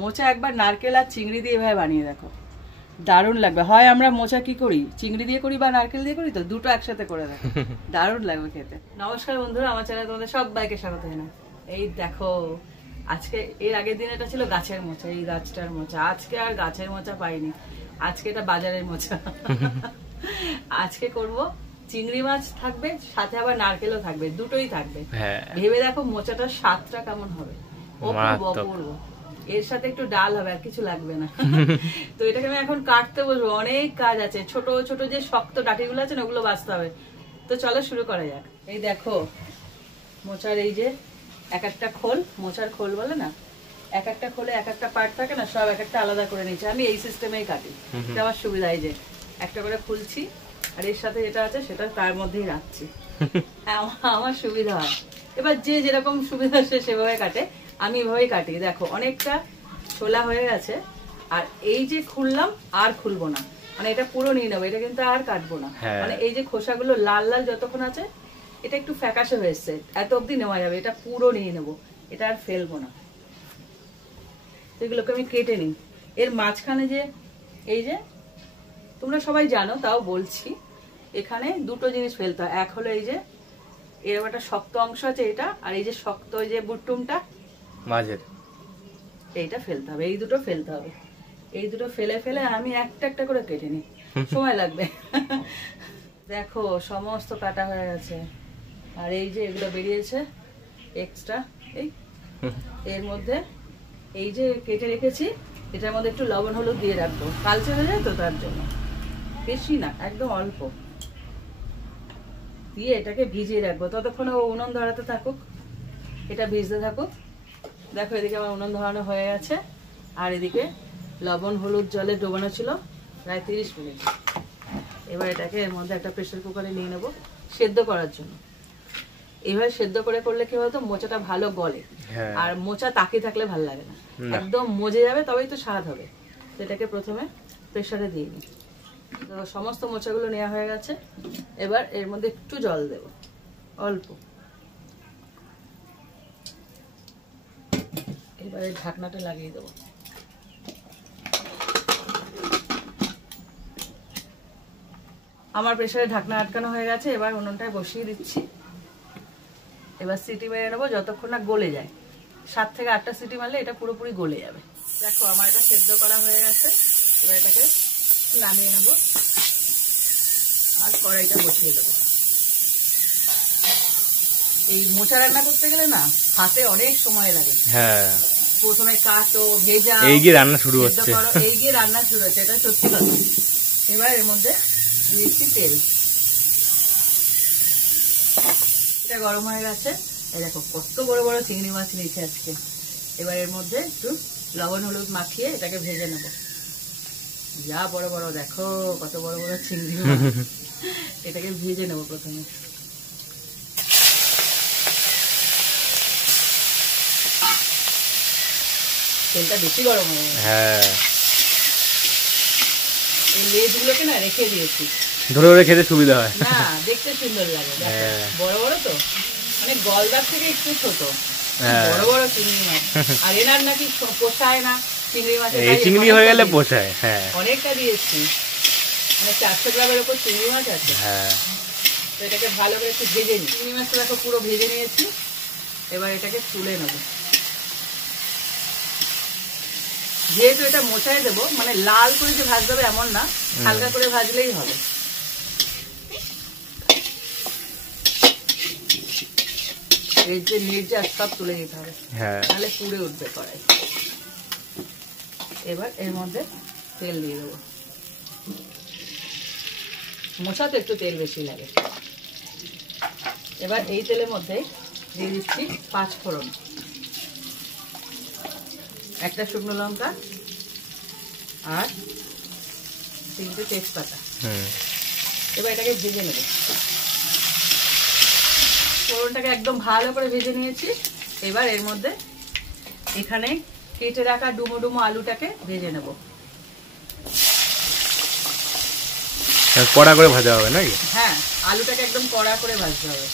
মোচা একবার নারকেল আর চিংড়ি দিয়ে এভাবে বানিয়ে দেখো, দারুণ লাগবে। হয় আমরা মোচা কি করি, চিংড়ি দিয়ে করি বা নারকেল দিয়ে করি, তো দুটো একসাথে করে দেখো, দারুণ লাগবে খেতে। নমস্কার বন্ধুরা, আমার চ্যানেলে তোমাদের সবাইকে স্বাগত জানাই। এই দেখো আজকে, এর আগের দিন এটা ছিল গাছের মোচা, এই গাছটার মোচা। আজকে আর গাছের মোচা পাইনি, আজকে এটা বাজারের মোচা। আজকে করব চিংড়ি মাছ থাকবে, সাথে আবার নারকেলও থাকবে, দুটোই থাকবে। ভেবে দেখো মোচাটার স্বাদটা কেমন হবে, অপূর্ব অপূর্ব। এর সাথে একটু ডাল হবে, আর কিছু লাগবে না। তো এটাকে আমি এখন কাটতে বসবো, অনেক কাজ আছে। ছোট ছোট যে শক্ত ডাঁটিগুলো আছে না, ওগুলো বাছতে হবে। তো চলো শুরু করা যাক। এই দেখো মোচার এই যে এক একটা খোল, মোচার খোল বলে না, এক একটা খোলে এক একটা পার্ট থাকে না, সব এক একটা আলাদা করে নিচ্ছি। আমি এই সিস্টেমেই কাটি, এটা আমার সুবিধা। এই যে একটা করে খুলছি, আর এর সাথে যেটা আছে সেটা তার মধ্যেই রাখছি, আমার সুবিধা হয়। এবার যে যেরকম সুবিধা সে সেভাবে কাটে, আমি এভাবেই কাটি। দেখো অনেকটা ছোলা হয়ে গেছে, আর এই যে খুললাম আর খুলবো না, মানে এটা পুরো নিয়ে নেবো, এটা কিন্তু আর কাটবো না। মানে এই যে খোসাগুলো লাল লাল যতক্ষণ আছে, এটা একটু ফ্যাকাশে হয়েছে, এত অব্দি নেওয়া যাবে, এটা পুরো নিয়ে নেবো, এটা আর ফেলবো না। এগুলোকে আমি কেটে নিই। এর মাঝখানে যে এই যে তোমরা সবাই জানো, তাও বলছি, এখানে দুটো জিনিস ফেলতে হয়। এক হলো এই যে এরকম একটা শক্ত অংশ আছে এটা, আর এই যে শক্ত ওই যে বুট্টুমটা মাঝের, এইটা ফেলতে হবে। এই দুটো ফেলতে হবে, এই দুটো ফেলে ফেলে আমি একটা একটা করে কেটে নিই, সময় লাগবে। দেখো সমস্ত কাটা হয়ে গেছে, আর এই যে এগুলো বেরিয়েছে এক্সট্রা, এই এর মধ্যে এই যে কেটে রেখেছি, এটার মধ্যে একটু লবণ হলুদ দিয়ে রাখবো, কালচে হয়ে যায় তো, তার জন্য বেশি না, একদম অল্প দিয়ে এটাকে ভিজিয়ে রাখবো। ততক্ষণ ও উনুন ধরাতে থাকুক, এটা ভিজতে থাকুক। দেখো এদিকে আমার উনুন ধরানো হয়ে গেছে, আর এদিকে লবণ হলুদ জলে ডোবানো ছিল প্রায় 30 মিনিট। এবার এটাকে এর মধ্যে একটা প্রেসার কুকারে নিয়ে নেবো সেদ্ধ করার জন্য। এইভাবে সেদ্ধ করে করলে কি হতো, মোচাটা ভালো গলে, আর মোচা তাকিয়ে থাকলে ভালো লাগে না, একদম মজে যাবে, তবেই তো স্বাদ হবে। তো এটাকে প্রথমে প্রেসারে দিয়ে নিই। তো সমস্ত মোচাগুলো নেওয়া হয়ে গেছে, এবার এর মধ্যে একটু জল দেব, অল্প। এবারে ঢাকনাটা লাগিয়ে দেবো। আমার প্রেসারে ঢাকনা আটকানো হয়ে গেছে, এবার উনুনটায় বসিয়ে দিচ্ছি। এবার সিটি মেরে নেবো যতক্ষণ না গলে যায়। 7 থেকে 8টা সিটি মারলে এটা পুরোপুরি গলে যাবে। দেখো আমার এটা সেদ্ধ করা হয়ে গেছে, এবার এটাকে নামিয়ে নেবো আর কড়াইটা বসিয়ে দেবো। এই মোচা রান্না করতে গেলে না হাতে অনেক সময় লাগে। প্রথমে কাটো, ভেজা, এই গিয়ে রান্না শুরু হচ্ছে, এই গিয়ে রান্না শুরু হচ্ছে, এটা সত্যি কথা। এবার এর মধ্যে দিয়েছি তেল, এটা গরম হয়ে গেছে। এই দেখো কত বড় বড় চিংড়ি মাছ নিয়েছে আজকে। এবার এর মধ্যে একটু লবণ হলুদ মাখিয়ে এটাকে ভেজে নেব। যা বড় বড়, দেখো কত বড় বড় চিংড়ি মাছ। এটাকে ভেজে নেব প্রথমে। তেলটা বেশি গরম হয়ে গেছে। এই লেজগুলোকে না রেখে দিয়েছি, ধরে ধরে খেতে সুবিধা হয়, না দেখতে সুন্দর লাগে। বড় বড় তো, মানে গলদার থেকে একটু ছোট, বড় বড় চিংড়ি মাছ। আর এনার নাকি পোষায় না চিংড়ি মাছ, এই চিংড়ি হয়ে গেলে পোষায়। অনেকটা দিয়েছি, মানে 400 গ্রামের উপর চিংড়ি মাছ আছে। তো এটাকে ভালো করে একটু ভেজে নিই। চিংড়ি মাছটা দেখো পুরো ভেজে নিয়েছি, এবার এটাকে তুলে নেবো। যেহেতু এটা মোচায় দেবো, মানে লাল করে যে ভাজতে হবে এমন না, হালকা করে ভাজলেই হবে। এই যে নির্যাস সব তুলে নিতে হবে, তাহলে পুড়ে উঠবে কড়াই। এবার এর মধ্যে তেল দিয়ে দেবো। মোচা তো একটু তেল বেশি লাগে। এবার এই তেলের মধ্যে দিয়ে দিচ্ছি 5 ফোড়ন, একটা শুকনো লঙ্কা আর 3টে তেজপাতা। এবার এটাকে ভেজে নেব। ফোড়নটাকে একদম ভালো করে ভেজে নিয়েছি। এবার এর মধ্যে এখানে কেটে রাখা ডুমো ডুমো আলুটাকে ভেজে নেব। কড়া করে ভাজা হবে নাকি? হ্যাঁ, আলুটাকে একদম কড়া করে ভাজতে হবে।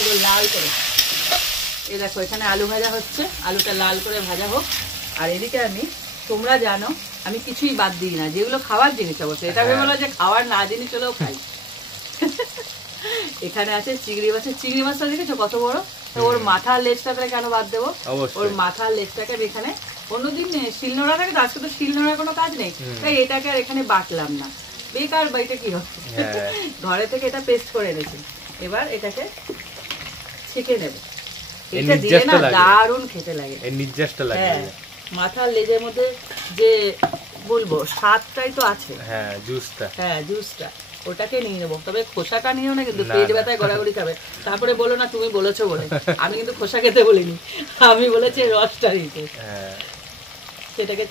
পুরো লাল করে। এই দেখো এখানে আলু ভাজা হচ্ছে, আলুটা লাল করে ভাজা হোক। আর এদিকে আমি, তোমরা জানো আমি কিছুই বাদ দিই না, যেগুলো খাওয়ার জিনিস অবশ্যই, এটা ভেবে বলো যে খাওয়ার না জিনিস হলেও খাই। এখানে আছে চিংড়ি মাছের, চিংড়ি মাছটা দেখেছো কত বড়, তো ওর মাথার লেজটাকে কেন বাদ দেবো? ওর মাথার লেজটাকে আমি এখানে, অন্যদিন শিলনোড়া থাকে তো, আজকে তো শিলনোড়ার কোনো কাজ নেই, তাই এটাকে আর এখানে বাটলাম না, বেকার বাইটা কি হবে, ঘরে থেকে এটা পেস্ট করে এনেছি। এবার এটাকে ছেঁকে নেব, এটা দিয়ে না দারুণ খেতে লাগে, হ্যাঁ মাথার লেজের মধ্যে যে বলবো স্বাদটাই তো আছে, হ্যাঁ জুসটা ওটাকে নিয়ে নেবো। তবে খোসাটা নিয়েও না, কিন্তু পেট ব্যথায় গড়াগড়ি খাবে, তারপরে বলো না তুমি বলেছো বলে। আমি কিন্তু খোসা খেতে বলিনি, আমি বলেছি রসটা নিতে। সেটাকে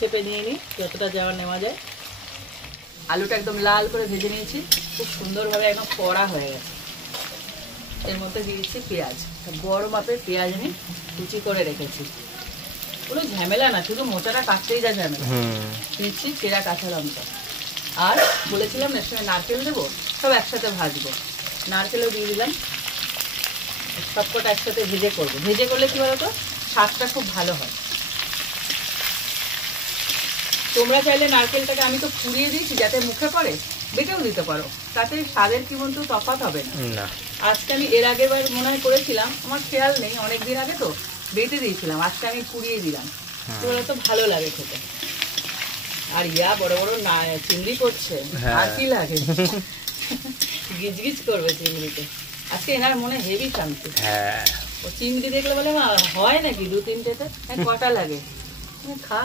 চেপে নিয়ে নিই যতটা যাওয়া নেওয়া যায়। আলুটা একদম লাল করে ভেজে নিয়েছি, খুব সুন্দরভাবে একদম কড়া হয়ে গেছে। এর মধ্যে দিয়েছি পেঁয়াজ, বড় মাপের পেঁয়াজ আমি কুচি করে রেখেছি, কোনো ঝামেলা না, শুধু মোচাটা কাটতেই যা ঝামেলা। দিচ্ছি চেরা কাঁচা লঙ্কা, আর বলেছিলাম এর সঙ্গে নারকেল দেবো, সব একসাথে ভাজবো, নারকেলও দিয়ে দিলাম। সবকটা একসাথে ভেজে করবো, ভেজে করলে কি বলতো স্বাদটা খুব ভালো হয়। তোমরা চাইলে নারকেলটাকে, আমি তো পুড়িয়ে দিয়েছি যাতে মুখে পড়ে, বেটেও দিতে পারো, তাতে স্বাদের কি বলতো তফাৎ হবে না। আজকে আমি এর আগের বার মনে হয় করেছিলাম, আমার খেয়াল নেই, অনেকদিন আগে তো বেটে দিয়েছিলাম, আজকে আমি পুড়িয়ে দিলাম, তোমরা তো ভালো লাগে খেতে। আর ইয়া বড় বড় চিংড়ি করছে, আর কি লাগে, গিজগিজ করবে চিংড়িতে। আজকে এনার মনে হেভি শান্তি, ও চিংড়ি দেখলে বলে মা হয় নাকি 2-3টেতে, কটা লাগে খা।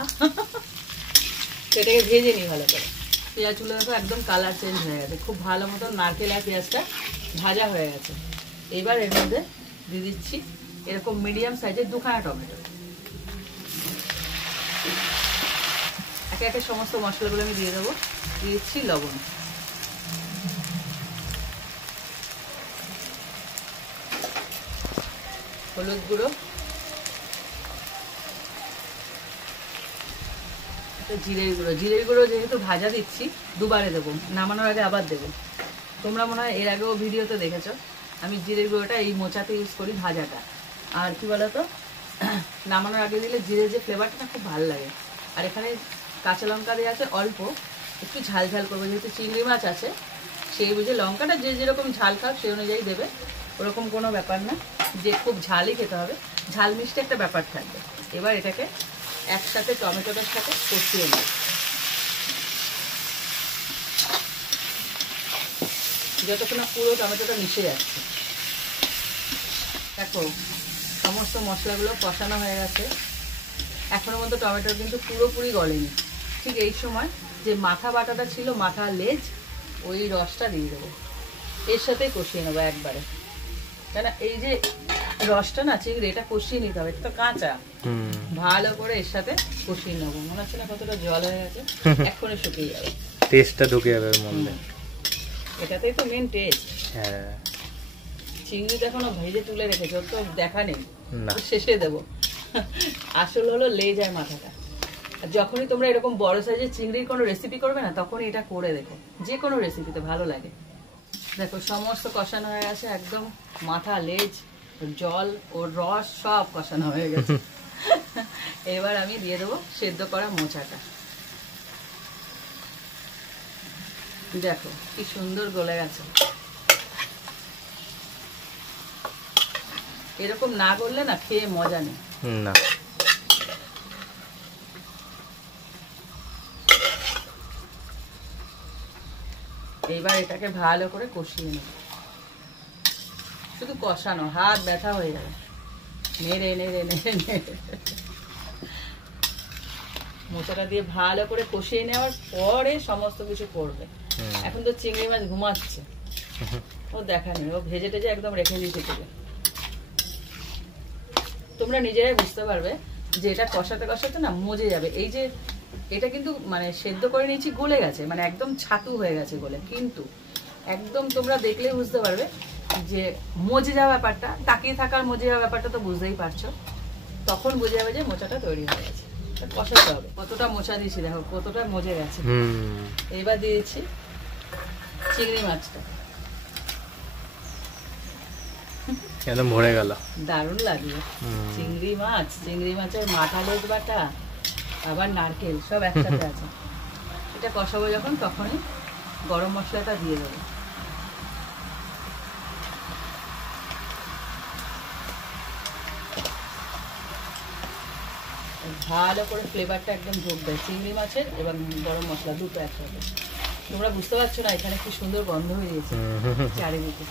সেটাকে ভেজে নিই ভালো করে। পেঁয়াজ চুলে দেখো একদম কালার চেঞ্জ হয়ে গেছে, খুব ভালো মতন নারকেল আর পেঁয়াজটা ভাজা হয়ে গেছে। এবার এর মধ্যে দিয়ে দিচ্ছি এরকম মিডিয়াম সাইজের 2খানা টমেটো। একে একে সমস্ত মশলাগুলো আমি দিয়ে দেবো। দিয়ে দিচ্ছি লবণ, হলুদ গুঁড়ো, জিরের গুঁড়ো। জিরের গুঁড়ো যেহেতু ভাজা দিচ্ছি দুবারে দেবো, নামানোর আগে আবার দেবো। তোমরা মনে হয় এর আগেও ভিডিওতে দেখেছো আমি জিরের গুঁড়োটা এই মোচাতে ইউজ করি ভাজাটা। আর কি বলতো নামানোর আগে দিলে জিরের যে ফ্লেভারটা খুব ভালো লাগে। আর এখানে কাঁচা লঙ্কা দেওয়া আছে অল্প, একটু ঝাল ঝাল করবো, যেহেতু চিংড়ি মাছ আছে সেই বুঝে লঙ্কাটা যে যেরকম ঝাল খাও সেই অনুযায়ী দেবে, ওরকম কোনো ব্যাপার না যে খুব ঝালই খেতে হবে, ঝাল মিষ্টি একটা ব্যাপার থাকবে। এবার এটাকে একসাথে টমেটোটার সাথে কষিয়ে নেব, যতক্ষণ পুরো টমেটোটা মিশে যাচ্ছে। দেখো সমস্ত মশলাগুলো কষানো হয়ে গেছে, এখনো মতো টমেটো কিন্তু পুরোপুরি গলেনি। ঠিক এই সময় যে মাথা বাটাটা ছিল, মাথা লেজ, ওই রসটা দিয়ে দেবো, এর সাথেই কষিয়ে নেবো একবারে। কেন এই যে রসটা না চিংড়ি, এটা কষিয়ে নিতে হবে, এটা তো কাঁচা, ভালো করে এর সাথে কষিয়ে নেবো। মনে হচ্ছে না কতটা জল হয়ে গেছে, এক্ষুনি শুকিয়ে যাবে, টেস্টটা ঢুকে যাবে এর মধ্যে, এটাতেই তো মেন টেস্ট। হ্যাঁ চিংড়িটা এখনো ভেজে তুলে রেখেছে, ওর তো দেখা নেই, শেষে দেবো। আসল হলো লেজ আর মাথাটা। আর যখনই তোমরা এরকম বড় সাইজের চিংড়ির কোনো রেসিপি করবে না, তখনই এটা করে দেখো, যে কোনো রেসিপিতে ভালো লাগে। দেখো সমস্ত কষানো হয়ে গেছে, একদম মাথা লেজ জল ও রস সব কষানো হয়ে গেছে। এবার আমি দিয়ে দেবো সেদ্ধ করা মোচাটা। দেখো কি সুন্দর গলে গেছে, এরকম না করলে না খেয়ে মজা নেই না। এইবার এটাকে ভালো করে কষিয়ে নেব, শুধু কষানো, হাত ব্যথা হয়ে যাবে, নেড়ে নেড়ে নেড়ে নেড়ে মোচাটা দিয়ে ভালো করে কষিয়ে নেওয়ার পরে সমস্ত কিছু করবে। এখন তো চিংড়ি মাছ ঘুমাচ্ছে, ও দেখা নেই, ও ভেজে টেজে একদম রেখে দিয়েছে তুলে। তোমরা নিজেরাই বুঝতে পারবে যে এটা কষাতে কষাতে না মজে যাবে। এই যে এটা কিন্তু মানে সেদ্ধ করে নিয়েছি, গলে গেছে, মানে একদম ছাতু হয়ে গেছে গলে, কিন্তু একদম তোমরা দেখলেই বুঝতে পারবে যে মজে যাওয়া ব্যাপারটা, তাকিয়ে থাকার মজে যাওয়া ব্যাপারটা তো বুঝতেই পারছো, তখন বুঝে যাবে যে মোচাটা তৈরি হয়ে গেছে। কষাতে হবে, কতটা মোচা দিয়েছি দেখো, কতটা মজে গেছে। এইবার দিয়েছি চিংড়ি মাছটা, একদম ভরে গেল। দারুণ লাগলো। চিংড়ি মাছের মাথা লেজ বাটা আবার নারকেল সব একসাথে আছে। এটা কষাবো যখন তখনই গরম মশলাটা দিয়ে দেবো। ভালো করে ফ্লেভারটা একদম যোগ দেয় চিংড়ি মাছের এবং গরম মশলা দুটো একসাথে। তোমরা বুঝতে পারছো না এখানে কি সুন্দর গন্ধ হয়ে গেছে চারিদিকে,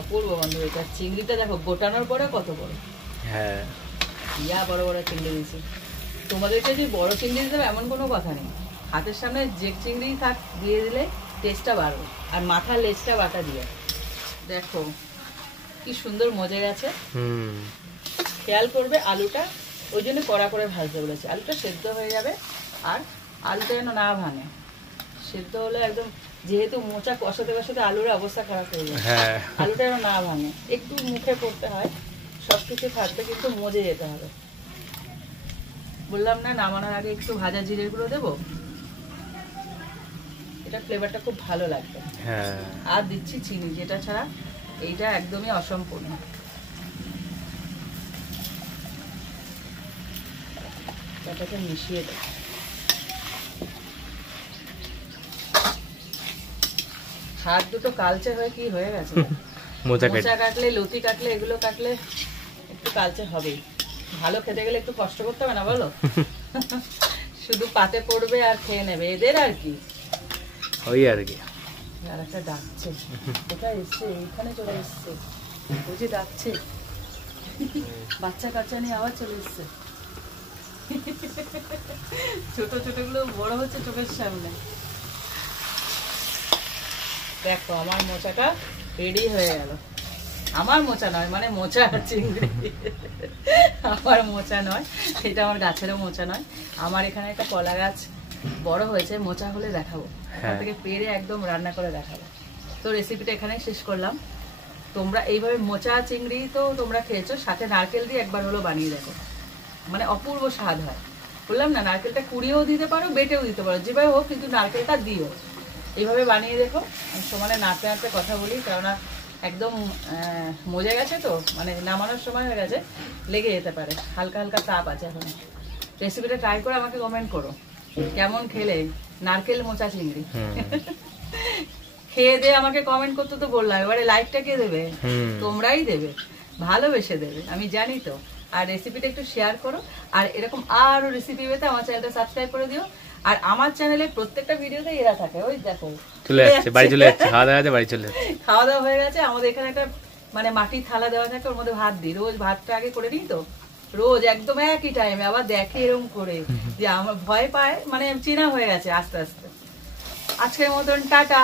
অপূর্ব গন্ধ হয়েছে। আর চিংড়িটা দেখো গোটানোর পরে কত বড়, হ্যাঁ ইয়া বড় বড় চিংড়ি দিয়েছি। তোমাদেরকে যে বড় চিংড়ি দিতে হবে এমন কোনো কথা নেই, হাতের সামনে যে চিংড়ি থাক দিয়ে দিলে টেস্টটা বাড়বে। আর মাথার লেজটা বাটা দিয়ে দেখো কি সুন্দর মজে গেছে। খেয়াল করবে আলুটা, ওই জন্য কড়া করে ভাজতে বলেছে। আলুটা সেদ্ধ হয়ে যাবে আর আলুটা যেন না ভাঙে। সেদ্ধ হলে একদম, যেহেতু মোচা কষাতে কষাতে আলুর অবস্থা খারাপ হয়ে যায়, আলুটা যেন না ভাঙে। একটু মুখে পড়তে হয়, সবকিছু থাকবে কিন্তু মজে যেতে হবে। বললাম না নামানোর আগে একটু ভাজা জিরে গুঁড়ো দেবো, এটা ফ্লেভারটা খুব ভালো লাগবে। আর দিচ্ছি চিনি, যেটা ছাড়া এইটা একদমই অসম্পূর্ণ। এটাকে মিশিয়ে দেব। হাত দুটো কালচে হয়ে কি হয়ে গেছে। মোচা কাটলে, লতি কাটলে, এগুলো কাটলে একটু কালচে হবেই। ভালো খেতে গেলে একটু কষ্ট করতে হবে না বলো? শুধু পাতে পড়বে আর খেয়ে নেবে, এদের আর কি ওই আর কি। আর একটা ডাকছে, কোথায় এসছে? এইখানে চলে এসছে, ওই যে ডাকছে। বাচ্চা কাচ্চা নিয়ে আবার চলে এসছে। ছোট ছোট গুলো বড় হচ্ছে চোখের সামনে। দেখো আমার মোচাটা রেডি হয়ে গেল। আমার মোচা নয়, মানে মোচা চিংড়ি আমার মোচা নয়, এটা আমার গাছেরও মোচা নয়। আমার এখানে একটা কলা গাছ বড় হয়েছে, মোচা হলে দেখাবো, ওখান থেকে পেরে একদম রান্না করে দেখাবো। তো রেসিপিটা এখানে শেষ করলাম। তোমরা এইভাবে মোচা চিংড়ি তো তোমরা খেয়েছো, সাথে নারকেল দিয়ে একবার হলো বানিয়ে দেখো, মানে অপূর্ব স্বাদ হয়। বললাম না, নারকেলটা কুড়িয়েও দিতে পারো, বেটেও দিতে পারো, যেভাবে হোক, কিন্তু নারকেলটা দিও। এইভাবে বানিয়ে দেখো। সমানে নাড়তে নাড়তে কথা বলি, কেননা একদম মজে গেছে তো, মানে নামানোর সময় হয়ে গেছে, লেগে যেতে পারে। হালকা হালকা তাপ আছে এখন। রেসিপিটা ট্রাই করে আমাকে কমেন্ট করো কেমন খেলে নারকেল মোচা চিংড়ি। খেয়ে দিয়ে আমাকে কমেন্ট করতে তো বললাম, এবারে লাইকটা কে দেবে? তোমরাই দেবে, ভালোবেসে দেবে, আমি জানি তো। আর রেসিপিটা একটু শেয়ার করো। আর এরকম আরো রেসিপি পেতে আমার চ্যানেলটা সাবস্ক্রাইব করে দিও। আর আমার চ্যানেলে প্রত্যেকটা ভিডিওতে এরা থাকে, ওই দেখো চলে যাচ্ছে, বাড়ি চলে যাচ্ছে, খাওয়া দাওয়া বাড়ি চলে যাচ্ছে। খাওয়া দাওয়া হয়ে গেছে। আমাদের এখানে একটা মানে মাটির থালা দেওয়া থাকে, ওর মধ্যে ভাত দিই। রোজ ভাতটা আগে করে নিই তো, রোজ একদম একই টাইমে। আবার দেখে এরকম করে যে আমার ভয় পায়, মানে চেনা হয়ে গেছে আস্তে আস্তে। আজকের মতন টাটা।